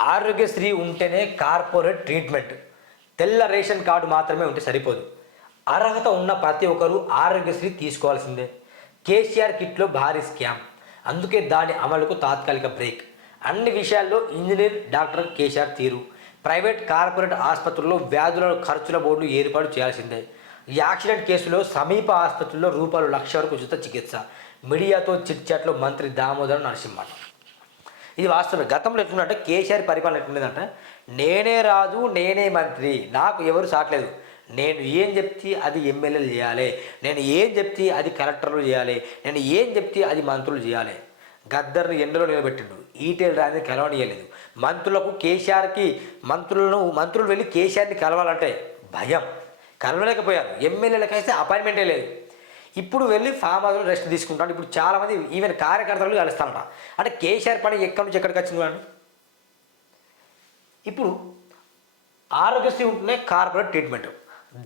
ఆరోగ్యశ్రీ ఉంటేనే corporate treatment. తెల్ల ration card మాత్రమే ఉంటే సరిపోదు. అర్హత ఉన్న ప్రతి ఒక్కరూ ఆరోగ్యశ్రీ తీసుకోవాల్సిందే. కేసీఆర్ కిట్లో భారీ స్కామ్. అందుకే దాని అమలుకు తాత్కాలిక బ్రేక్. అన్ని విషయాల్లో ఇంజనీర్ డాక్టర్ కేసీఆర్ తీరు. ప్రైవేట్ కార్పొరేట్ ఆసుపత్రుల్లో వ్యాధుల ఖర్చుల బోర్డు ఏర్పాటు చేయాల్సిందే. ఈ యాక్సిడెంట్ కేసులో సమీప ఆసుపత్రుల్లో రూపాయలు లక్ష వరకు ఉచిత చికిత్స. మీడియాతో చిట్చాట్లో మంత్రి దామోదర్ నరసింహ ఇది వాస్తవమే. గతంలో ఎట్లుందంటే కేసీఆర్ పరిపాలన ఎట్లుండేదంటే నేనే రాజు నేనే మంత్రి నాకు ఎవరు సాట్లేదు నేను ఏం చెప్తే అది ఎమ్మెల్యేలు చేయాలి నేను ఏం చెప్తే అది కలెక్టర్లు చేయాలి నేను ఏం చెప్తే అది మంత్రులు చేయాలి. గద్దర్ని ఎండలో నిలబెట్టిండు. ఈటేలు రాని కలవనియలేదు మంత్రులకు కేసీఆర్కి మంత్రులను మంత్రులు వెళ్ళి కేసీఆర్ని కలవాలంటే భయం. కలవలేకపోయారు. ఎమ్మెల్యేలకైతే అయితే అపాయింట్మెంటే లేదు. ఇప్పుడు వెళ్ళి ఫామ్ హౌస్లో రెస్ట్ తీసుకుంటాడు. ఇప్పుడు చాలామంది ఈవెన్ కార్యకర్తలు కలుస్తారట. అంటే కేసీఆర్ పని ఎక్కడి నుంచి ఎక్కడికి వచ్చింది చూడండి ఇప్పుడు ఆరోగ్యశ్రీ ఉంటేనే కార్పొరేట్ ట్రీట్మెంట్.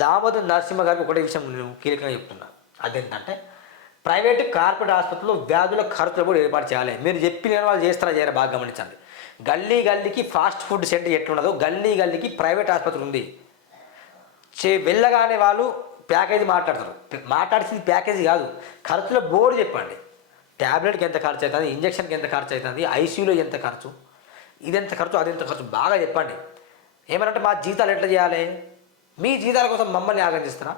దామోదర్ నరసింహ గారికి ఒకటే విషయం నేను కీలకంగా చెప్తున్నా. అదేంటంటే ప్రైవేట్ కార్పొరేట్ ఆసుపత్రిలో వ్యాధుల ఖర్చులు కూడా ఏర్పాటు చేయాలి. మీరు చెప్పిన వాళ్ళు చేస్తారా చేయరా బాగా గమనించండి. గల్లీ గల్లీకి ఫాస్ట్ ఫుడ్ సెంటర్ ఎట్లున్నదో గల్లీ గల్లీకి ప్రైవేట్ ఆసుపత్రి ఉంది. చే వెళ్ళగానే వాళ్ళు ప్యాకేజీ మాట్లాడతారు. మాట్లాడిసింది ప్యాకేజీ కాదు. ఖర్చులో బోర్డు చెప్పండి. ట్యాబ్లెట్కి ఎంత ఖర్చు అవుతుంది? ఇంజక్షన్కి ఎంత ఖర్చు అవుతుంది? ఐసీయూలో ఎంత ఖర్చు? ఇదెంత ఖర్చు? అది ఎంత ఖర్చు? బాగా చెప్పండి. ఏమనంటే మా జీతాలు ఎట్లా చేయాలి? మీ జీతాల కోసం మమ్మల్ని ఆగం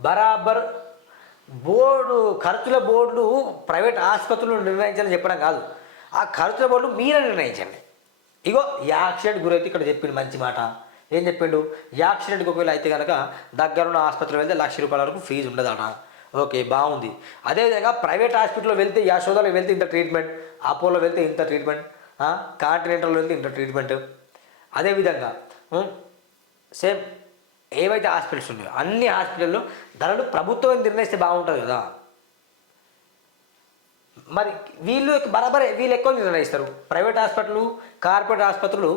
బరాబర్ బోర్డు ఖర్చుల బోర్డులు ప్రైవేట్ ఆసుపత్రులు నిర్ణయించాలని చెప్పడం కాదు. ఆ ఖర్చుల బోర్డు మీరే నిర్ణయించండి. ఇగో యాక్సిడెంట్ గురైతే ఇక్కడ చెప్పిండు మంచి మాట. ఏం చెప్పిండు? యాక్సిడెంట్కి ఒకవేళ అయితే కనుక దగ్గరున్న ఆసుపత్రికి వెళ్తే లక్ష రూపాయల వరకు ఫీజు ఉండదట. ఓకే బాగుంది. అదేవిధంగా ప్రైవేట్ హాస్పిటల్లో వెళ్తే యశోదలో వెళ్తే ఇంత ట్రీట్మెంట్? అపోలో వెళ్తే ఇంత ట్రీట్మెంట్? కాంటినెంటల్లో వెళ్తే ఇంత ట్రీట్మెంట్? అదేవిధంగా సేమ్ ఏవైతే హాస్పిటల్స్ ఉన్నాయో అన్ని హాస్పిటల్లో ధరలు ప్రభుత్వం నిర్ణయిస్తే బాగుంటుంది కదా. మరి వీళ్ళు బరాబరే వీళ్ళు ఎక్కువ నిర్ణయిస్తారు. ప్రైవేట్ హాస్పిటల్ కార్పొరేట్ ఆసుపత్రులు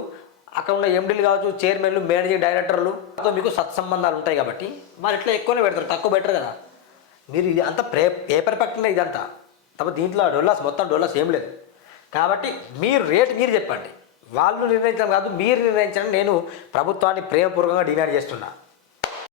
అక్కడ ఉన్న ఎండీలు కావచ్చు చైర్మన్లు మేనేజింగ్ డైరెక్టర్లు తో మీకు సత్సంబంధాలు ఉంటాయి కాబట్టి మరి ఇట్లా ఎక్కువనే పెడతారు తక్కువ బెటర్ కదా. మీరు ఇది అంతా ప్రే పేపర్ పక్కనే ఇదంతా. తప్ప దీంట్లో డొల్లాస్ మొత్తం డొల్లాస్ ఏం లేదు. కాబట్టి మీరు రేట్ మీరు చెప్పండి. వాళ్ళు నిర్ణయించడం కాదు మీరు నిర్ణయించడం నేను ప్రభుత్వాన్ని ప్రేమపూర్వకంగా డిమాండ్ చేస్తున్నా.